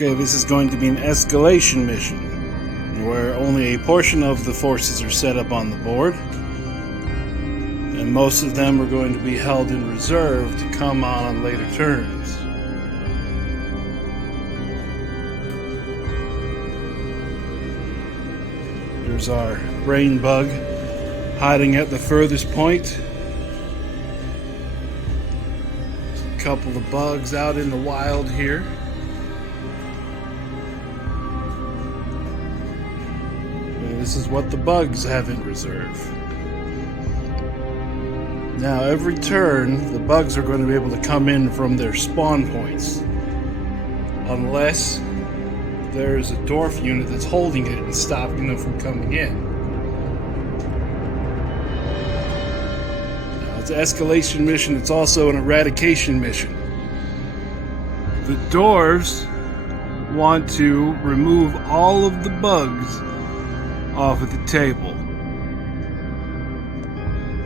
Okay, this is going to be an escalation mission, where only a portion of the forces are set up on the board, and most of them are going to be held in reserve to come on later turns. Here's our brain bug hiding at the furthest point. A couple of bugs out in the wild here. This is what the bugs have in reserve. Now, every turn, the bugs are going to be able to come in from their spawn points. Unless there's a dwarf unit that's holding it and stopping them from coming in. Now, it's an escalation mission. It's also an eradication mission. The dwarves want to remove all of the bugs off at the table.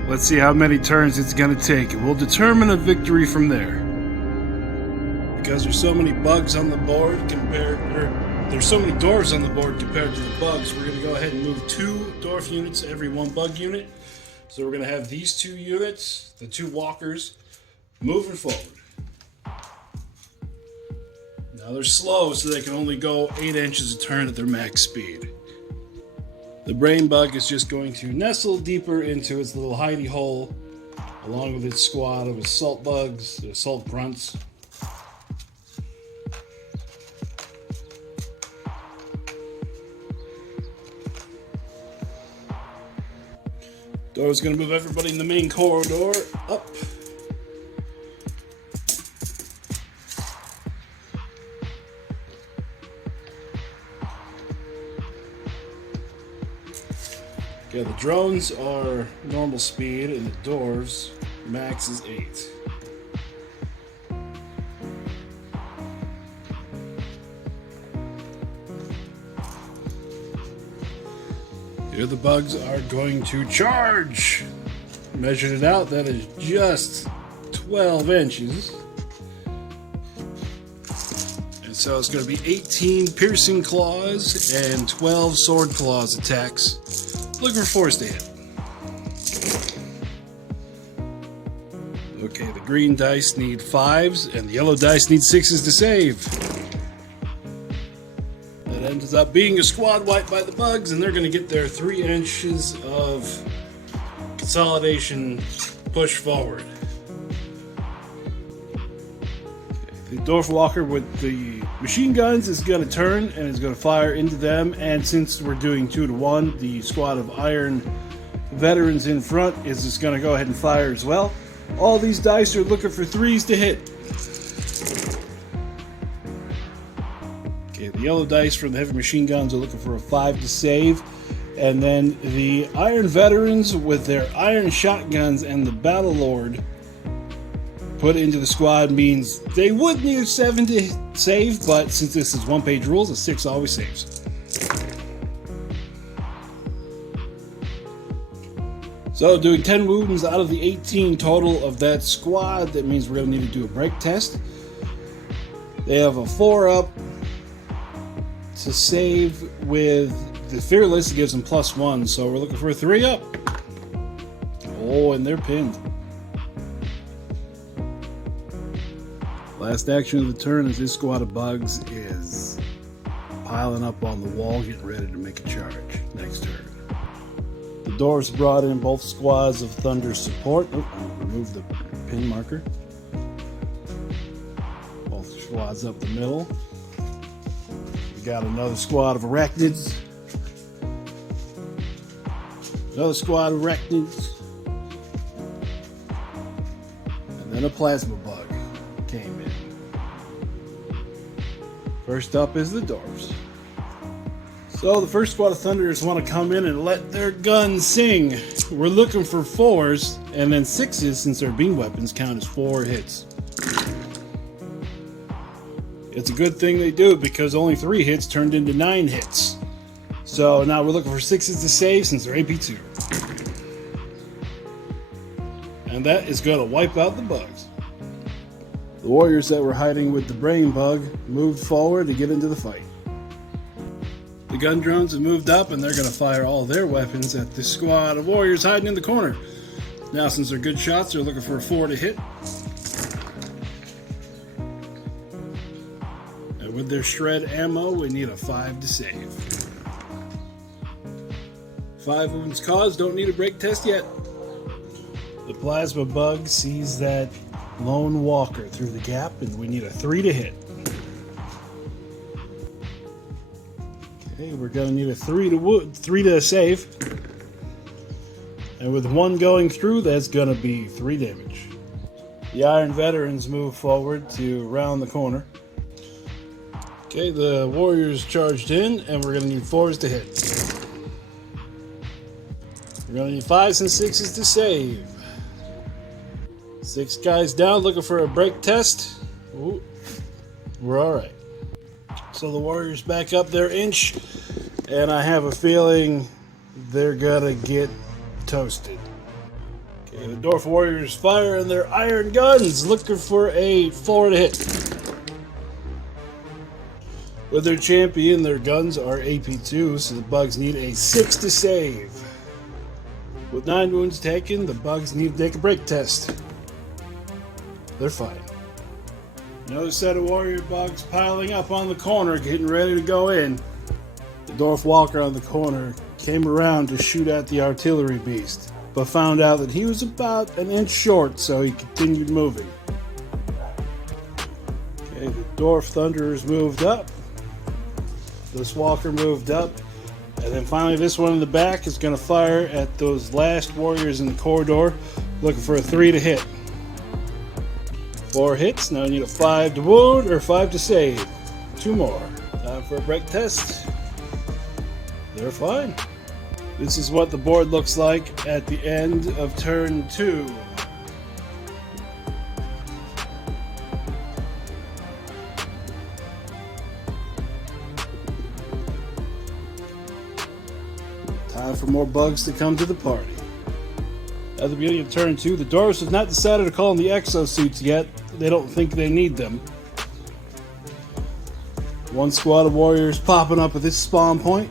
Let's see how many turns it's going to take, and we'll determine a victory from there. Because there's so many bugs on the board there's so many dwarves on the board compared to the bugs, we're going to go ahead and move 2 dwarf units every 1 bug unit. So we're going to have these 2 units, the 2 walkers, moving forward. Now they're slow, so they can only go 8 inches a turn at their max speed. The brain bug is just going to nestle deeper into its little hidey hole, along with its squad of assault bugs, assault grunts. Door's going to move everybody in the main corridor up. Yeah, the drones are normal speed, and the dwarves max is 8. Here the bugs are going to charge. Measured it out, that is just 12 inches. And so it's going to be 18 piercing claws and 12 sword claws attacks. Looking for 4s to hit. Okay, the green dice need 5s, and the yellow dice need 6s to save. That ends up being a squad wipe by the bugs, and they're going to get their 3 inches of consolidation push forward. The dwarf walker with the machine guns is going to turn and is going to fire into them, and since we're doing 2 to 1, the squad of iron veterans in front is just going to go ahead and fire as well. All these dice are looking for 3s to hit. Okay, the yellow dice from the heavy machine guns are looking for a 5 to save, and then the iron veterans with their iron shotguns and the battle lord put into the squad means they would need a 7 to save, but since this is 1-page rules, a 6 always saves. So doing 10 wounds out of the 18 total of that squad, that means we're going to need to do a break test. They have a 4 up to save with the fearless, gives them +1, so we're looking for a 3 up. Oh, and they're pinned. Last action of the turn is this squad of bugs is piling up on the wall, getting ready to make a charge next turn. The dwarves brought in both squads of thunder support. Oh, I'll remove the pin marker. Both squads up the middle. We got another squad of arachnids. Another squad of arachnids. And then a plasma bug came in. First up is the dwarves. So the first squad of thunderers want to come in and let their guns sing. We're looking for 4s, and then 6s, since they're beam weapons, count as 4 hits. It's a good thing they do, because only 3 hits turned into 9 hits. So now we're looking for 6s to save, since they're AP2. And that is going to wipe out the bugs. The warriors that were hiding with the brain bug moved forward to get into the fight. The gun drones have moved up and they're going to fire all their weapons at this squad of warriors hiding in the corner. Now, since they're good shots, they're looking for a 4 to hit. And with their shred ammo, we need a 5 to save. 5 wounds caused, don't need a break test yet. The plasma bug sees that lone walker through the gap, and we need a 3 to hit. Okay, we're gonna need a 3 to save. And with 1 going through, that's gonna be 3 damage. The Iron Veterans move forward to round the corner. Okay, the warriors charged in, and we're gonna need 4s to hit. We're gonna need 5s and 6s to save. 6 guys down, looking for a break test. Ooh, we're alright. So the warriors back up their inch, and I have a feeling they're gonna get toasted. Okay, the dwarf warriors firing their iron guns, looking for a 4 to hit. With their champion, their guns are AP2, so the bugs need a 6 to save. With 9 wounds taken, the bugs need to take a break test. They're fine. Another set of warrior bugs piling up on the corner, getting ready to go in. The dwarf walker on the corner came around to shoot at the artillery beast, but found out that he was about an inch short, so he continued moving. Okay, the dwarf thunderers moved up. This walker moved up. And then finally this one in the back is going to fire at those last warriors in the corridor, looking for a 3 to hit. 4 hits, now I need a 5 to wound or 5 to save. 2 more. Time for a break test. They're fine. This is what the board looks like at the end of turn 2. Time for more bugs to come to the party. At the beginning of turn 2, the dwarves have not decided to call them the Exosuits yet. They don't think they need them. 1 squad of warriors popping up at this spawn point.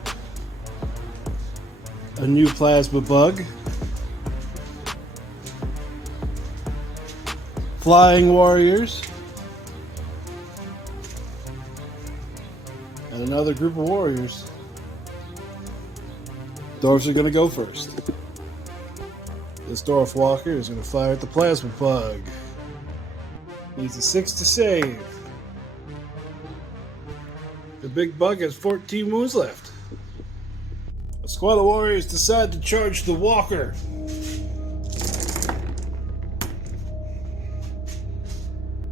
A new plasma bug. Flying warriors. And another group of warriors. Dwarves are going to go first. This dwarf walker is going to fire at the plasma bug. Needs a 6 to save. The big bug has 14 wounds left. A squad of warriors decide to charge the walker.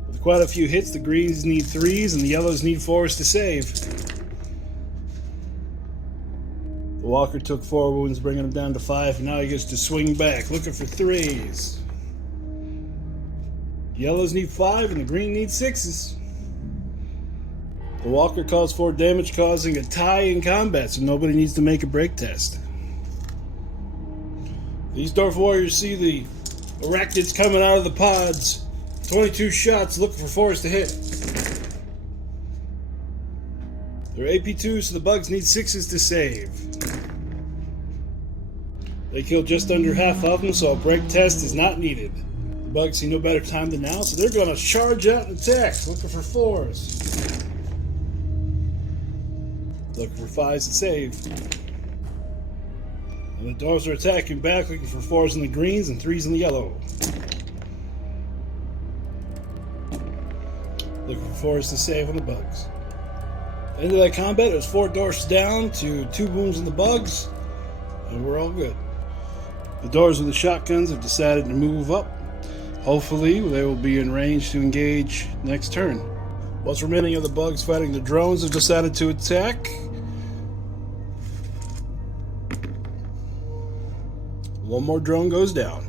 With quite a few hits, the greens need 3s and the yellows need 4s to save. The walker took 4 wounds, bringing him down to 5, and now he gets to swing back, looking for 3s. The yellows need 5 and the green needs 6s. The walker caused 4 damage, causing a tie in combat, so nobody needs to make a break test. These dwarf warriors see the arachnids coming out of the pods. 22 shots, looking for 4s to hit. They're AP2, so the bugs need 6s to save. They killed just under half of them, so a break test is not needed. The bugs see no better time than now, so they're going to charge out and attack, looking for 4s. Looking for 5s to save. And the dwarves are attacking back, looking for 4s in the greens and 3s in the yellow. Looking for 4s to save on the bugs. At the end of that combat, it was 4 dwarfs down to 2 wounds in the bugs, and we're all good. The dwarves with the shotguns have decided to move up. Hopefully, they will be in range to engage next turn. What's remaining of the bugs fighting the drones have decided to attack. One more drone goes down.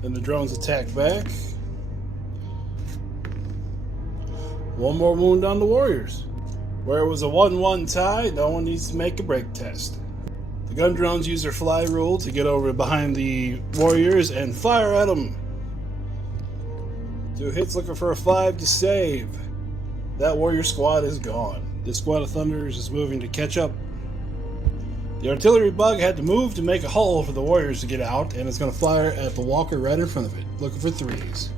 Then the drones attack back. One more wound on the warriors. Where it was a 1-1 tie, no one needs to make a break test. The gun drones use their fly rule to get over behind the warriors and fire at them. 2 hits, looking for a 5 to save. That warrior squad is gone. This squad of Thunders is moving to catch up. The artillery bug had to move to make a hole for the warriors to get out, and it's going to fire at the walker right in front of it, looking for 3s.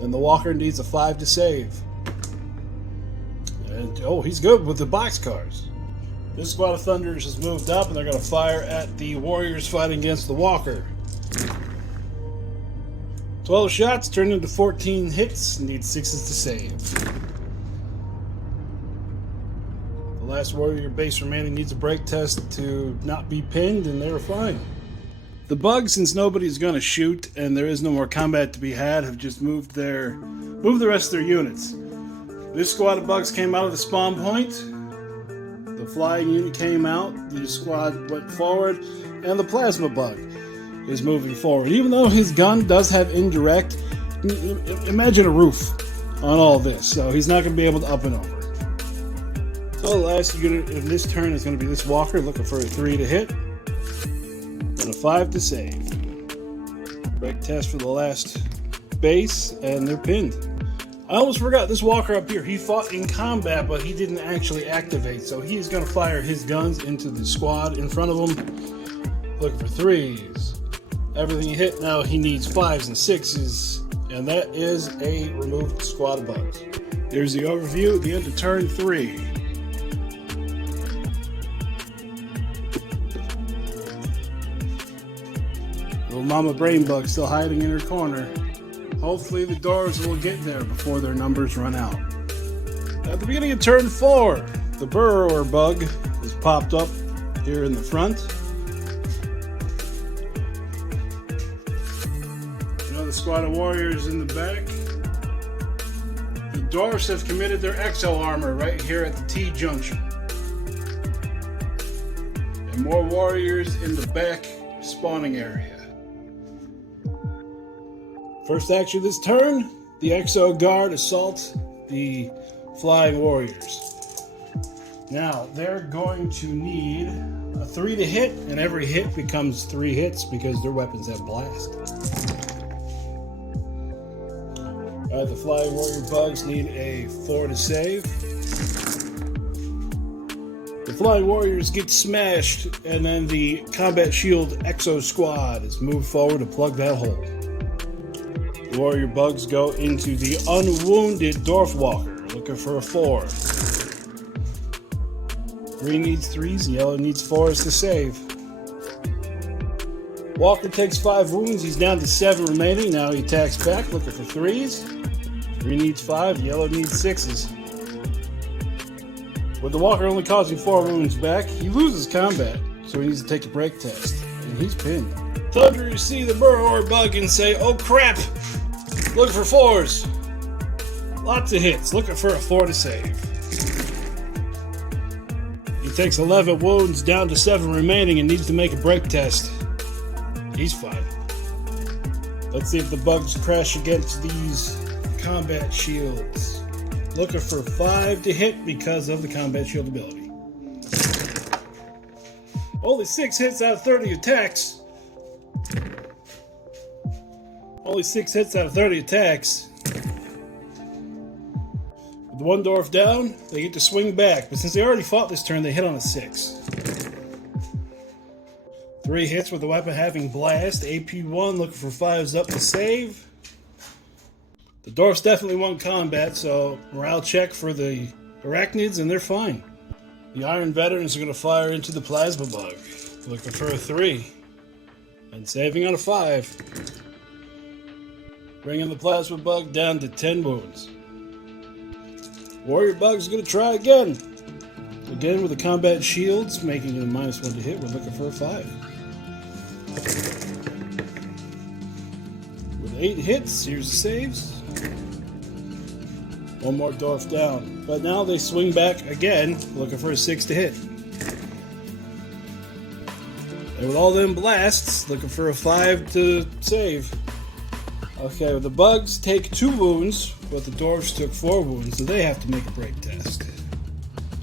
And the walker needs a 5 to save. And oh, he's good with the boxcars. This squad of Thunders has moved up, and they're going to fire at the warriors fighting against the walker. 12 shots turned into 14 hits, need 6s to save. The last warrior base remaining needs a break test to not be pinned, and they were fine. The bugs, since nobody's going to shoot and there is no more combat to be had, have just moved the rest of their units. This squad of bugs came out of the spawn point. The flying unit came out. The squad went forward, and the plasma bug is moving forward. Even though his gun does have indirect, imagine a roof on all this, so he's not going to be able to up and over. So the last unit in this turn is going to be this walker, looking for a 3 to hit and a 5 to save. Break test for the last base, and they're pinned. I almost forgot this walker up here. He fought in combat, but he didn't actually activate, so he's going to fire his guns into the squad in front of him, looking for 3s. Everything he hit now, he needs 5s and 6s, and that is a removed squad of bugs. There's the overview at the end of turn 3. Little Mama Brain Bug still hiding in her corner. Hopefully the dwarves will get there before their numbers run out. At the beginning of turn 4, the Burrower Bug has popped up here in the front. Another squad of warriors in the back. The dwarfs have committed their exo armor right here at the T-junction. And more warriors in the back spawning area. First action this turn, the Exo Guard assault the Flying Warriors. Now, they're going to need a 3 to hit, and every hit becomes 3 hits because their weapons have blast. Alright, the Flying Warrior Bugs need a 4 to save. The Flying Warriors get smashed, and then the Combat Shield Exo Squad is moved forward to plug that hole. The Warrior Bugs go into the Unwounded Dwarf Walker, looking for a 4. Green needs 3s, yellow needs 4s to save. Walker takes 5 wounds, he's down to 7 remaining. Now he attacks back, looking for 3s. Green needs 5, yellow needs 6s. With the Walker only causing 4 wounds back, he loses combat, so he needs to take a break test, and he's pinned. Thunders see the Burrower Bug and say, "Oh crap! Looking for 4s. Lots of hits, looking for a 4 to save." He takes 11 wounds, down to 7 remaining, and needs to make a break test. He's fine. Let's see if the bugs crash against these combat shields. Looking for 5 to hit because of the combat shield ability. Only 6 hits out of 30 attacks. Only 6 hits out of 30 attacks. With the one dwarf down, they get to swing back, but since they already fought this turn, they hit on a 6. 3 hits with the weapon having blast. AP1 looking for 5s up to save. The dwarfs definitely won combat, so morale check for the arachnids, and they're fine. The Iron Veterans are going to fire into the Plasma Bug, looking for a 3, and saving on a 5. Bringing the Plasma Bug down to 10 wounds. Warrior Bug's going to try again. Again with the combat shields, making it a -1 to hit. We're looking for a 5. With 8 hits, here's the saves. One more dwarf down. But now they swing back again, looking for a 6 to hit. And with all them blasts, looking for a 5 to save. Okay, well, the bugs take 2 wounds, but the dwarves took 4 wounds, so they have to make a break test.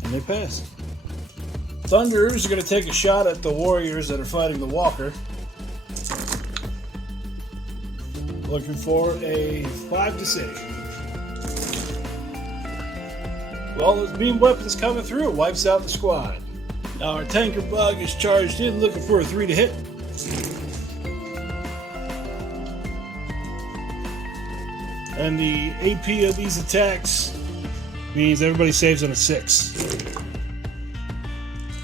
And they pass. Thunders are going to take a shot at the warriors that are fighting the walker. Looking for a 5 to save. Well, those beam weapons coming through, it wipes out the squad. Now our tanker bug is charged in, looking for a 3 to hit. And the AP of these attacks means everybody saves on a 6.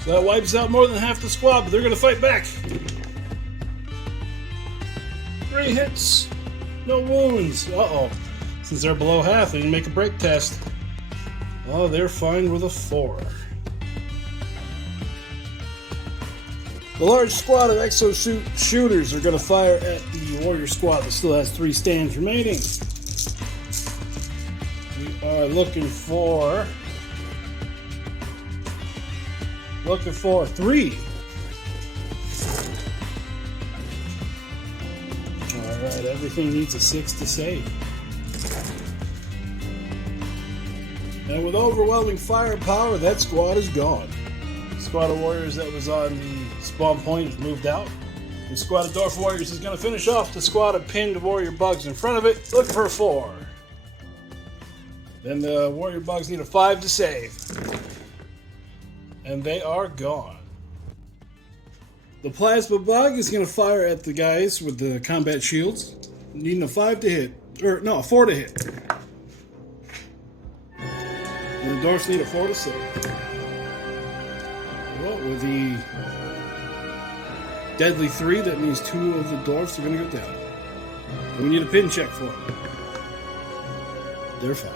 So that wipes out more than half the squad, but they're going to fight back. 3 hits, no wounds. Uh-oh. Since they're below half, they didn't make a break test. Oh, they're fine with a 4. The large squad of exosuit shooters are going to fire at the warrior squad that still has 3 stands remaining. We are looking for 3. Alright, everything needs a 6 to save. And with overwhelming firepower, that squad is gone. The squad of warriors that was on the spawn point has moved out. The squad of dwarf warriors is going to finish off the squad of pinned warrior bugs in front of it, looking for a 4. Then the warrior bugs need a 5 to save. And they are gone. The plasma bug is going to fire at the guys with the combat shields, needing a 5 to hit. Or, no, a 4 to hit. And the dwarfs need a 4 to save. Well, with the deadly 3, that means 2 of the dwarfs are going to go down. And we need a pin check for them. They're fine.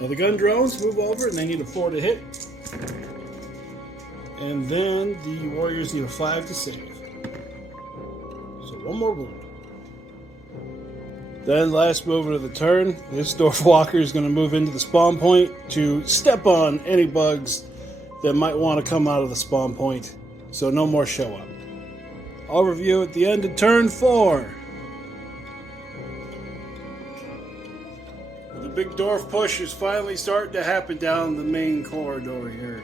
Now the gun drones move over and they need a 4 to hit. And then the warriors need a 5 to save. So 1 more wound. Then last move of the turn, this dwarf walker is going to move into the spawn point to step on any bugs that might want to come out of the spawn point. So no more show up. I'll review at the end of turn 4. The big dwarf push is finally starting to happen down the main corridor here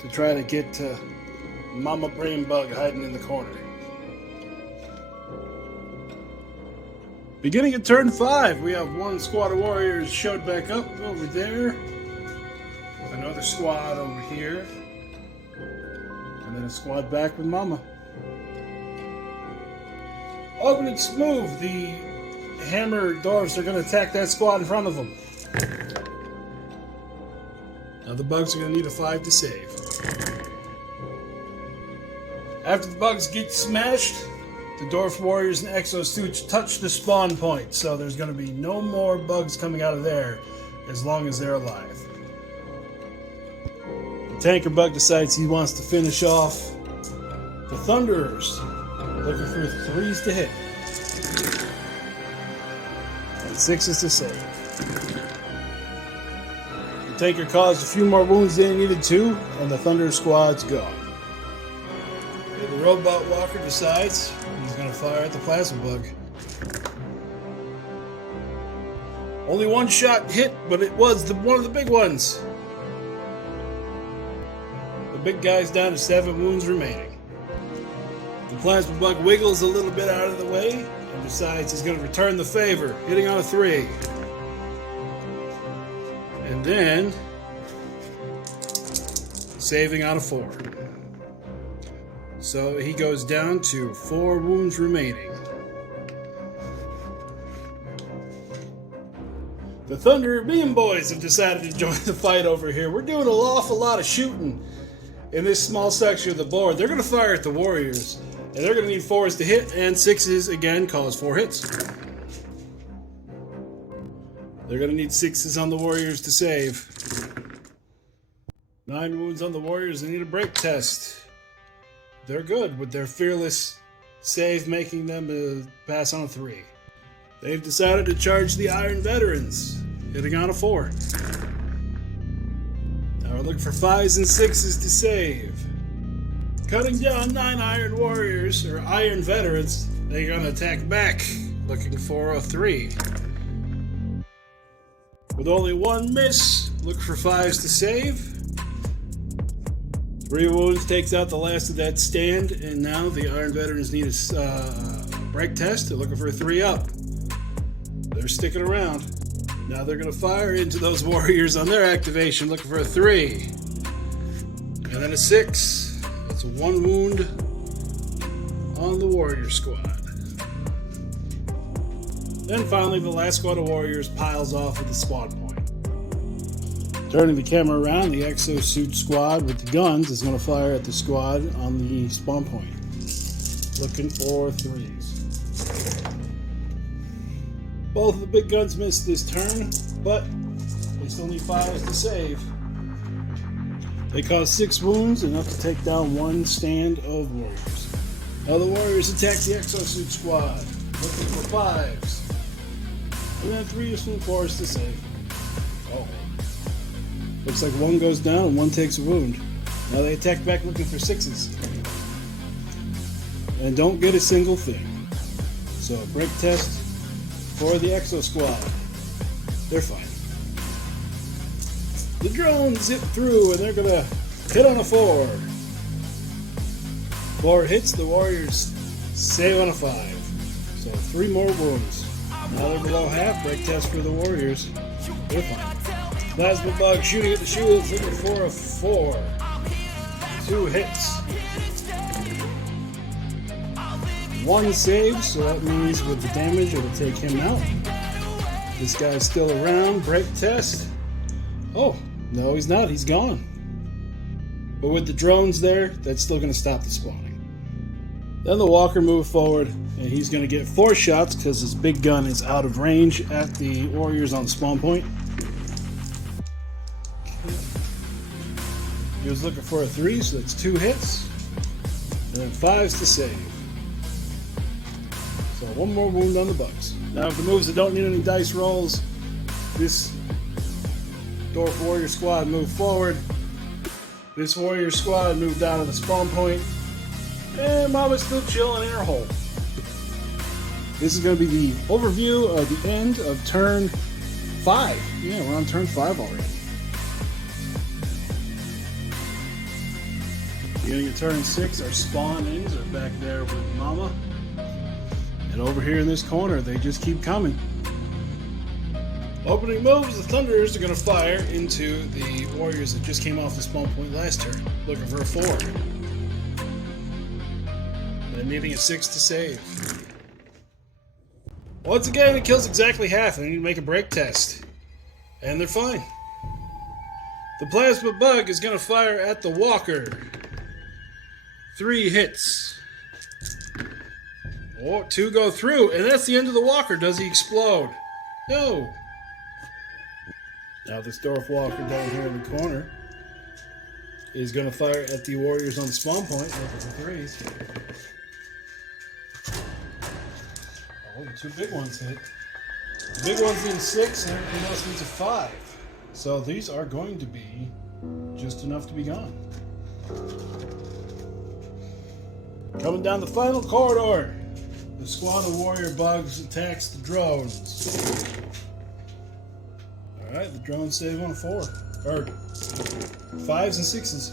to try to get to Mama Brain Bug hiding in the corner. Beginning of turn 5, we have 1 squad of warriors showed back up over there. Another squad over here. And then a squad back with Mama. Open smooth. The hammer dwarves are going to attack that squad in front of them. Now the bugs are going to need a 5 to save. After the bugs get smashed, the dwarf warriors and exosuits touch the spawn point, so there's going to be no more bugs coming out of there as long as they're alive. The tanker bug decides he wants to finish off the thunderers, looking for 3s to hit and 6s to save. The tanker caused a few more wounds than he needed to, and the thunder squad's gone. The robot walker decides he's going to fire at the plasma bug. Only 1 shot hit, but it was one of the big ones. The big guy's down to 7 wounds remaining. The plasma bug wiggles a little bit out of the way and decides he's going to return the favor, hitting on a 3. And then saving on a 4. So he goes down to 4 wounds remaining. The Thunder Beam Boys have decided to join the fight over here. We're doing an awful lot of shooting in this small section of the board. They're going to fire at the warriors, and they're going to need 4s to hit, and 6s again cause 4 hits. They're going to need 6s on the warriors to save. 9 wounds on the warriors. They need a break test. They're good with their fearless save, making them pass on a 3. They've decided to charge the Iron Veterans, hitting on a 4. Now we're looking for 5s and 6s to save. Cutting down 9 Iron Warriors, or Iron Veterans, they're going to attack back, looking for a 3. With only 1 miss, look for 5s to save. 3 wounds takes out the last of that stand, and now the Iron Veterans need a break test. They're looking for a 3 up. they're sticking around. Now they're going to fire into those warriors on their activation, looking for a 3. And then a 6. That's 1 wound on the warrior squad. Then finally, the last squad of warriors piles off at the spawn point. Turning the camera around, the Exosuit squad with the guns is going to fire at the squad on the spawn point. Looking for 3s. Both of the big guns missed this turn, but they still need 5s to save. They caused 6 wounds, enough to take down 1 stand of warriors. Now the warriors attack the Exosuit squad, looking for 5s. And then 3s from 4s to save. Oh. Looks like 1 goes down and 1 takes a wound. Now they attack back looking for 6s. And don't get a single thing. So a break test for the Exo squad. They're fine. The drones zip through and they're gonna hit on a 4. 4 hits, the warriors save on a 5. So 3 more wounds. Now they're below half. Break test for the warriors. They're fine. Plasma bug shooting at the shields, looking for a 4. 2 hits. 1 save, so that means with the damage it'll take him out. This guy's still around. Break test. Oh, no he's not. He's gone. But with the drones there, that's still going to stop the spawning. Then the walker moved forward, and he's going to get 4 shots because his big gun is out of range at the warriors on the spawn point. He was looking for a 3, so that's 2 hits. And then 5s to save. So 1 more wound on the bugs. Now for the moves that don't need any dice rolls, this Dwarf Warrior squad moved forward. This Warrior squad moved down to the spawn point. And Mama's still chilling in her hole. This is going to be the overview of the end of turn 5. Yeah, we're on turn 5 already. Beginning of turn 6, our spawn-ins are back there with Mama. And over here in this corner, they just keep coming. Opening moves, the Thunderers are going to fire into the warriors that just came off the spawn point last turn, looking for a 4. And needing a 6 to save. Once again, it kills exactly half, and they need to make a break test. And they're fine. The Plasma Bug is going to fire at the Walker. 3 hits. Oh, 2 go through, and that's the end of the Walker. Does he explode? No. Now this Dwarf Walker down here in the corner is going to fire at the warriors on the spawn point, looking for 3s. Oh, the 2 big ones hit. The big ones need 6, and everything else needs a 5. So these are going to be just enough to be gone. Coming down the final corridor, the squad of warrior bugs attacks the drones. Alright, the drones save on a 4. Or 5s and 6s.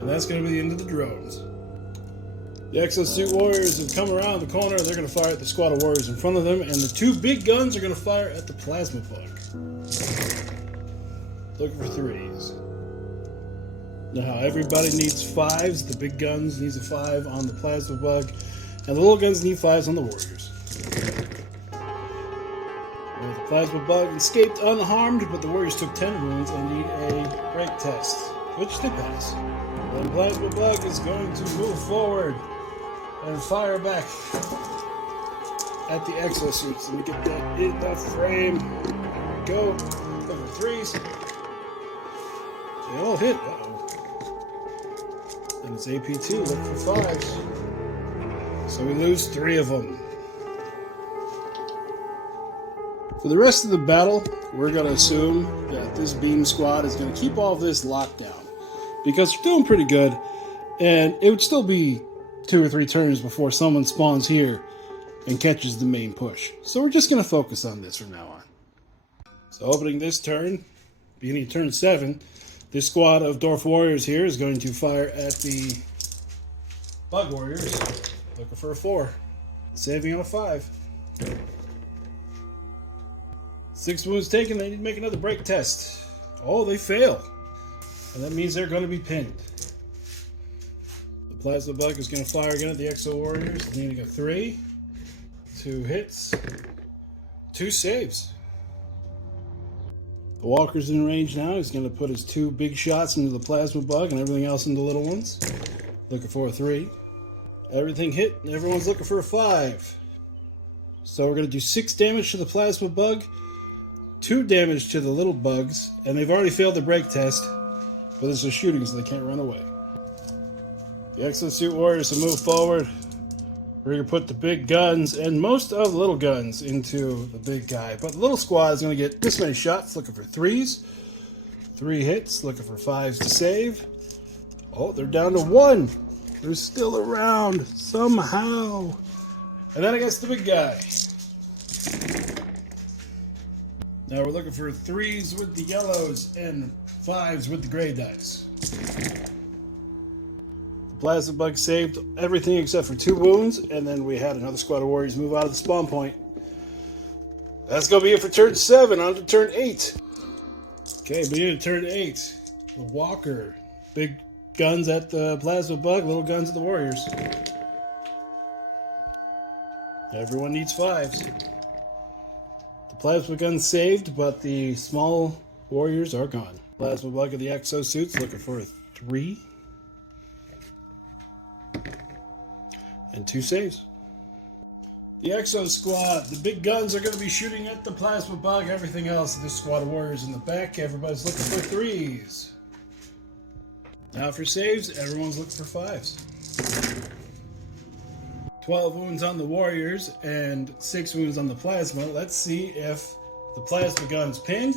And that's going to be the end of the drones. The Exosuit warriors have come around the corner. They're going to fire at the squad of warriors in front of them. And the 2 big guns are going to fire at the plasma bug. Looking for 3s. Now everybody needs 5s. The big guns needs a 5 on the plasma bug. And the little guns need 5s on the warriors. And the plasma bug escaped unharmed, but the warriors took 10 wounds and need a break test, which they pass. And the plasma bug is going to move forward and fire back at the Exosuits. Let me get that in that frame. There we go. Looking for 3s. They all hit. Uh-oh. And it's AP2, looking for 5s. So we lose 3 of them. For the rest of the battle, we're going to assume that this beam squad is going to keep all of this locked down. Because they're doing pretty good. And it would still be 2 or 3 turns before someone spawns here and catches the main push. So we're just going to focus on this from now on. So opening this turn, beginning of turn 7, this squad of Dwarf Warriors here is going to fire at the Bug Warriors, looking for a 4, saving on a 5. 6 wounds taken. They need to make another break test. Oh, they fail. And that means they're going to be pinned. The plasma bug is going to fire again at the Exo Warriors. Needing a 3. 2 hits. 2 saves. The walker's in range now. He's going to put his 2 big shots into the plasma bug and everything else into little ones. Looking for a 3. Everything hit and everyone's looking for a 5. So we're going to do 6 damage to the plasma bug, 2 damage to the little bugs, and they've already failed the break test, but this is shooting so they can't run away. The Exosuit Warriors will move forward. We're going to put the big guns and most of the little guns into the big guy, but the little squad is going to get this many shots, looking for 3s, 3 hits, looking for 5s to save. Oh, they're down to 1. They're still around somehow. And then against the big guy. Now we're looking for 3s with the yellows and 5s with the gray dice. The plasma bug saved everything except for 2 wounds, and then we had another squad of warriors move out of the spawn point. That's going to be it for turn 7. On to turn 8. Okay, beginning of turn 8. The walker. Big guns at the plasma bug, little guns at the warriors. Everyone needs 5s. The plasma gun's saved, but the small warriors are gone. Plasma bug of the exosuits looking for a 3. And 2 saves. The Exo squad, the big guns are going to be shooting at the plasma bug. Everything else, this squad of warriors in the back, everybody's looking for 3s. Now for saves, everyone's looking for 5s. 12 wounds on the warriors and 6 wounds on the plasma. Let's see if the plasma gun's pinned.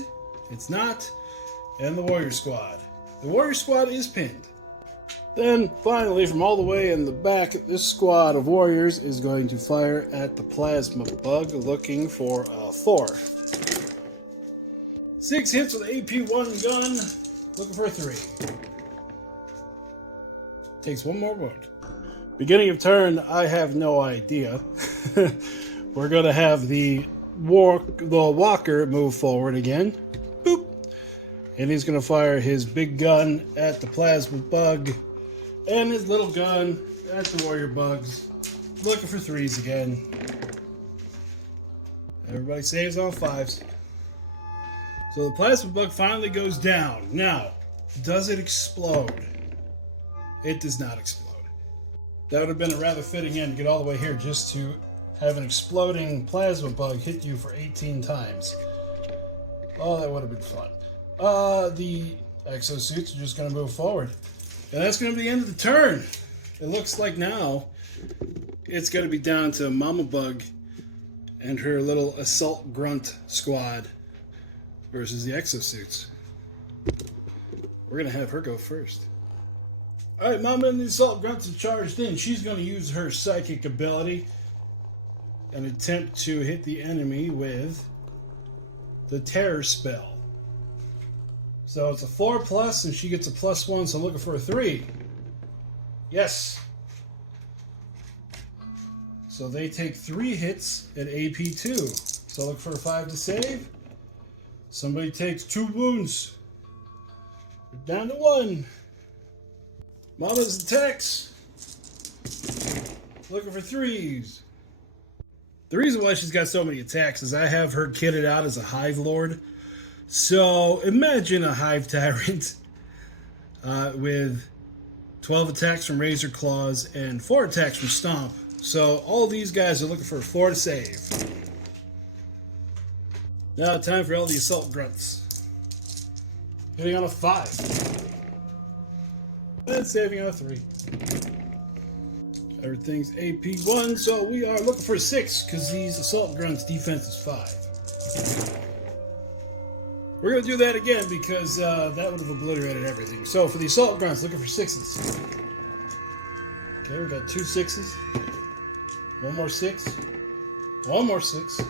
It's not. And the warrior squad. The warrior squad is pinned. Then, finally, from all the way in the back, this squad of warriors is going to fire at the plasma bug, looking for a 4. 6 hits with AP1 gun, looking for a 3. Takes 1 more wound. Beginning of turn, I have no idea. We're going to have the walker move forward again. Boop. And he's going to fire his big gun at the plasma bug and his little gun at the warrior bugs. Looking for 3s again. Everybody saves on 5s. So the plasma bug finally goes down. Now, does it explode? It does not explode. That would have been a rather fitting end to get all the way here just to have an exploding plasma bug hit you for 18 times. Oh, that would have been fun. The exosuits are just going to move forward. And that's going to be the end of the turn. It looks like now it's going to be down to Mama Bug and her little assault grunt squad versus the exosuits. We're going to have her go first. Alright, Mama and the assault grunts are charged in. She's going to use her psychic ability and attempt to hit the enemy with the terror spell. So it's a 4+, and she gets a +1, so I'm looking for a 3. Yes. So they take 3 hits at AP2. So look for a 5 to save. Somebody takes 2 wounds. We're down to 1. Mama's attacks. Looking for 3s. The reason why she's got so many attacks is I have her kitted out as a hive lord. So imagine a hive tyrant with 12 attacks from razor claws and 4 attacks from stomp. So all these guys are looking for a 4 to save. Now time for all the assault grunts. Hitting on a 5. And saving on a 3. Everything's AP1, so we are looking for a 6 because these assault grunts' defense is 5. We're going to do that again because that would have obliterated everything. So for the assault grunts, looking for 6s. Okay, we got 2 6s. 1 more 6. 1 more 6.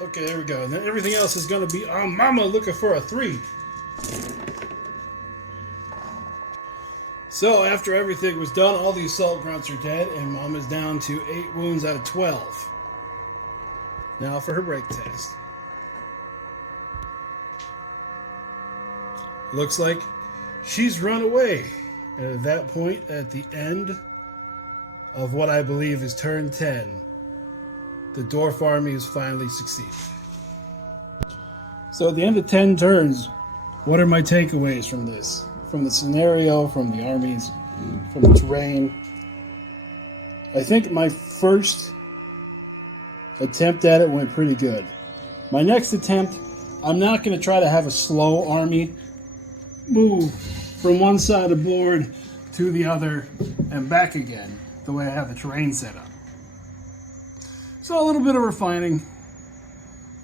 Okay, there we go. And then everything else is going to be on Mama looking for a 3. So after everything was done, all the assault grunts are dead, and Mama's down to 8 wounds out of 12. Now for her break test. Looks like she's run away. And at that point, at the end of what I believe is turn 10, the dwarf army has finally succeeded. So at the end of 10 turns, what are my takeaways from this? From the scenario, from the armies, from the terrain? I think my first attempt at it went pretty good. My next attempt, I'm not going to try to have a slow army move from one side of the board to the other and back again, the way I have the terrain set up. So a little bit of refining.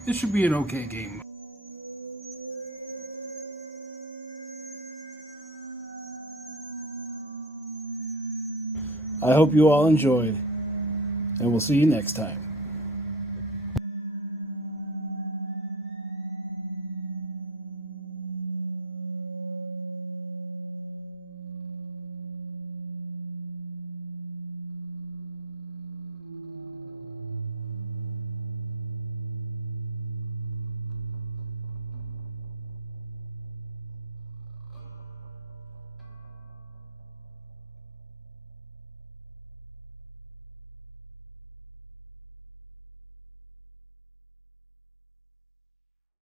This should be an okay game. I hope you all enjoyed, and we'll see you next time.